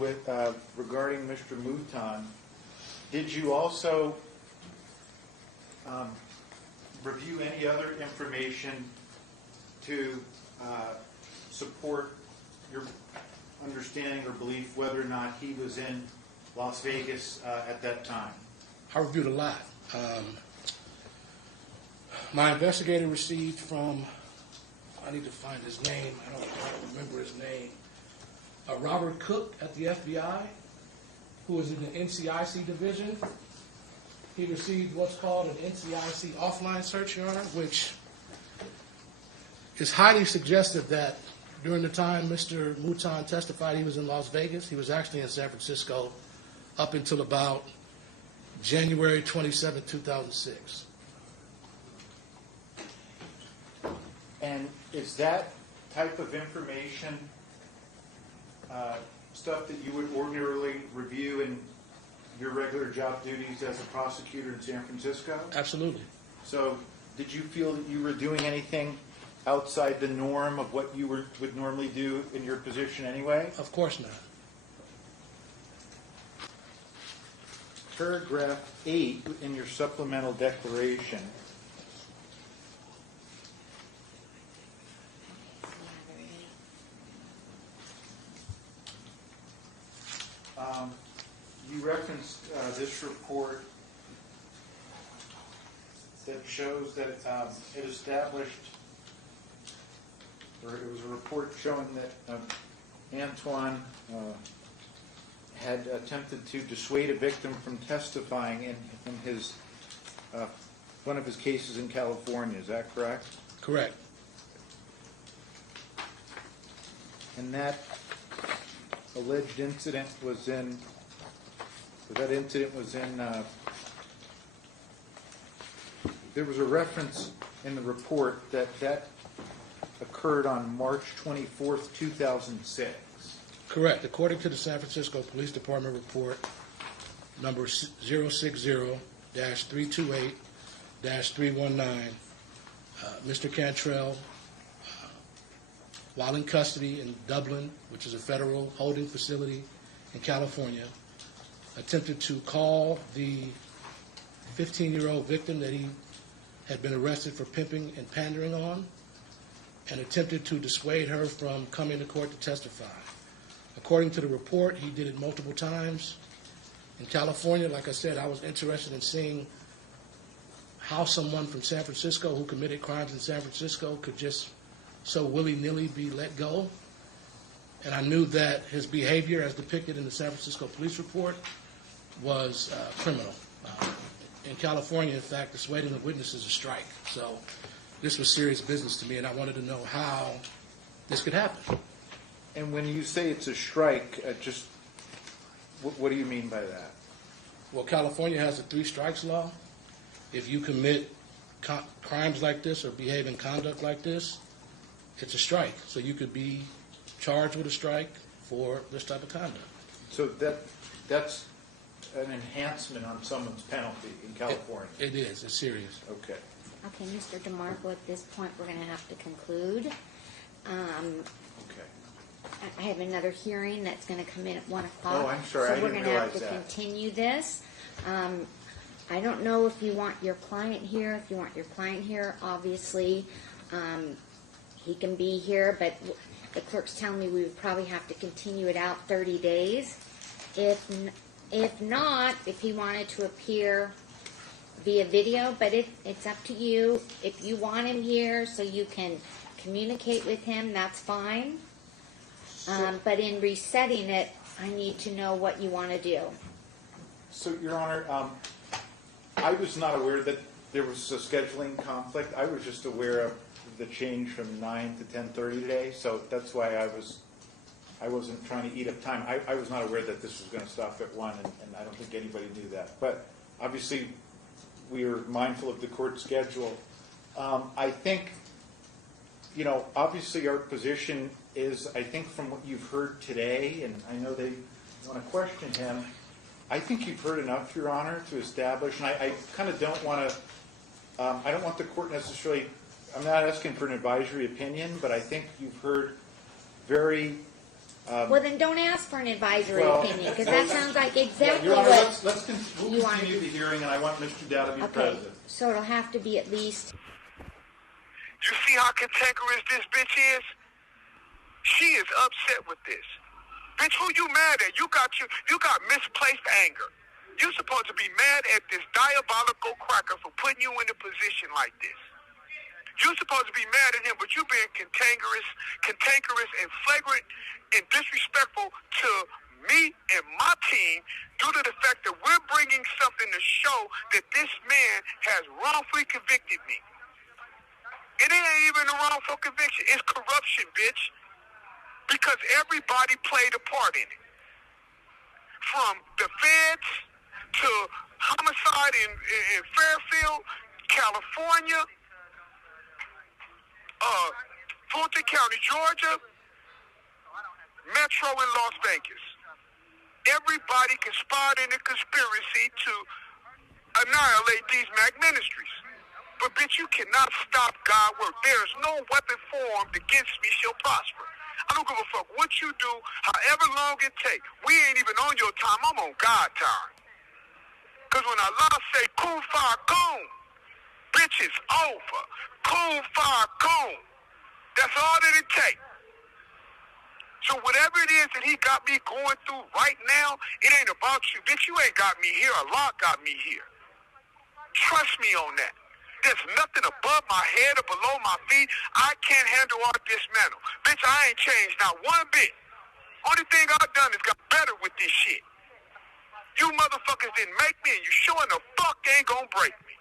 with regarding Mr. Mouton, did you also review any other information to support your understanding or belief whether or not he was in Las Vegas at that time? I reviewed a lot. My investigator received from, I need to find his name, I don't remember his name, Robert Cook at the FBI, who was in the NCIC division. He received what's called an NCIC offline search, Your Honor, which is highly suggestive that during the time Mr. Mouton testified he was in Las Vegas, he was actually in San Francisco up until about January 27, 2006. And is that type of information stuff that you would ordinarily review in your regular job duties as a prosecutor in San Francisco? Absolutely. So did you feel that you were doing anything outside the norm of what you would normally do in your position anyway? Of course not. Paragraph 8 in your supplemental declaration. You referenced this report that shows that it established, or it was a report showing that Antoine had attempted to dissuade a victim from testifying in his one of his cases in California. Is that correct? Correct. And that alleged incident was in, there was a reference in the report that occurred on March 24th, 2006. Correct. According to the San Francisco Police Department report, number 060-328-319, Mr. Cantrell, while in custody in Dublin, which is a federal holding facility in California, attempted to call the 15-year-old victim that he had been arrested for pimping and pandering on, and attempted to dissuade her from coming to court to testify. According to the report, he did it multiple times. In California, like I said, I was interested in seeing how someone from San Francisco who committed crimes in San Francisco could just so willy-nilly be let go. And I knew that his behavior, as depicted in the San Francisco police report, was criminal. In California, in fact, dissuading a witness is a strike. So this was serious business to me, and I wanted to know how this could happen. And when you say it's a strike, just what do you mean by that? Well, California has a 3 strikes law. If you commit crimes like this or behave in conduct like this, it's a strike. So you could be charged with a strike for this type of conduct. So that's an enhancement on someone's penalty in California? It is. It's serious. Okay. Okay, Mr. DeMarco, at this point, we're going to have to conclude. Okay. I have another hearing that's going to come in at 1 o'clock. Oh, I'm sorry. So I we're didn't going to have realize to that. continue this. I don't know if you want your client here. If you want your client here, obviously, he can be here, but the clerk's telling me we would probably have to continue it out 30 days. If not, if he wanted to appear via video, but it's up to you. If you want him here so you can communicate with him, that's fine. But in resetting it, I need to know what you want to do. So, Your Honor, I was not aware that there was a scheduling conflict. I was just aware of the change from 9 to 10:30 today, so that's why I wasn't trying to eat up time. I was not aware that this was going to stop at 1, and I don't think anybody knew that. But obviously, we are mindful of the court schedule. I think, obviously our position is, I think from what you've heard today, and I know they want to question him, I think you've heard enough, Your Honor, to establish, and I kind of don't want to, I don't want the court necessarily, I'm not asking for an advisory opinion, but I think you've heard very Well, then don't ask for an advisory Well, opinion, because that sounds like exactly Your Honor, what we'll you want to continue do. the hearing, and I want Mr. Dow to be Okay, present. so it'll have to be at least, You see how cantankerous this bitch is? She is upset with this. Bitch, who you mad at? You got misplaced anger. You're supposed to be mad at this diabolical cracker for putting you in a position like this. You're supposed to be mad at him, but you're being cantankerous and flagrant and disrespectful to me and my team due to the fact that we're bringing something to show that this man has wrongfully convicted me. It ain't even a wrongful conviction. It's corruption, bitch. Because everybody played a part in it. From the feds to homicide in Fairfield, California, Fulton County, Georgia, Metro in Las Vegas. Everybody conspired in a conspiracy to annihilate these MAC ministries. But bitch, you cannot stop God work. There's no weapon formed against me shall prosper. I don't give a fuck what you do, however long it takes. We ain't even on your time. I'm on God time. Because when Allah say, kun fa'akun, bitch, it's over. Kun fa'akun. That's all that it takes. So whatever it is that he got me going through right now, it ain't about you. Bitch, you ain't got me here. Allah got me here. Trust me on that. There's nothing above my head or below my feet. I can't handle all this mantle. Bitch, I ain't changed not one bit. Only thing I've done is got better with this shit. You motherfuckers didn't make me, and you sure in the fuck ain't gonna break me.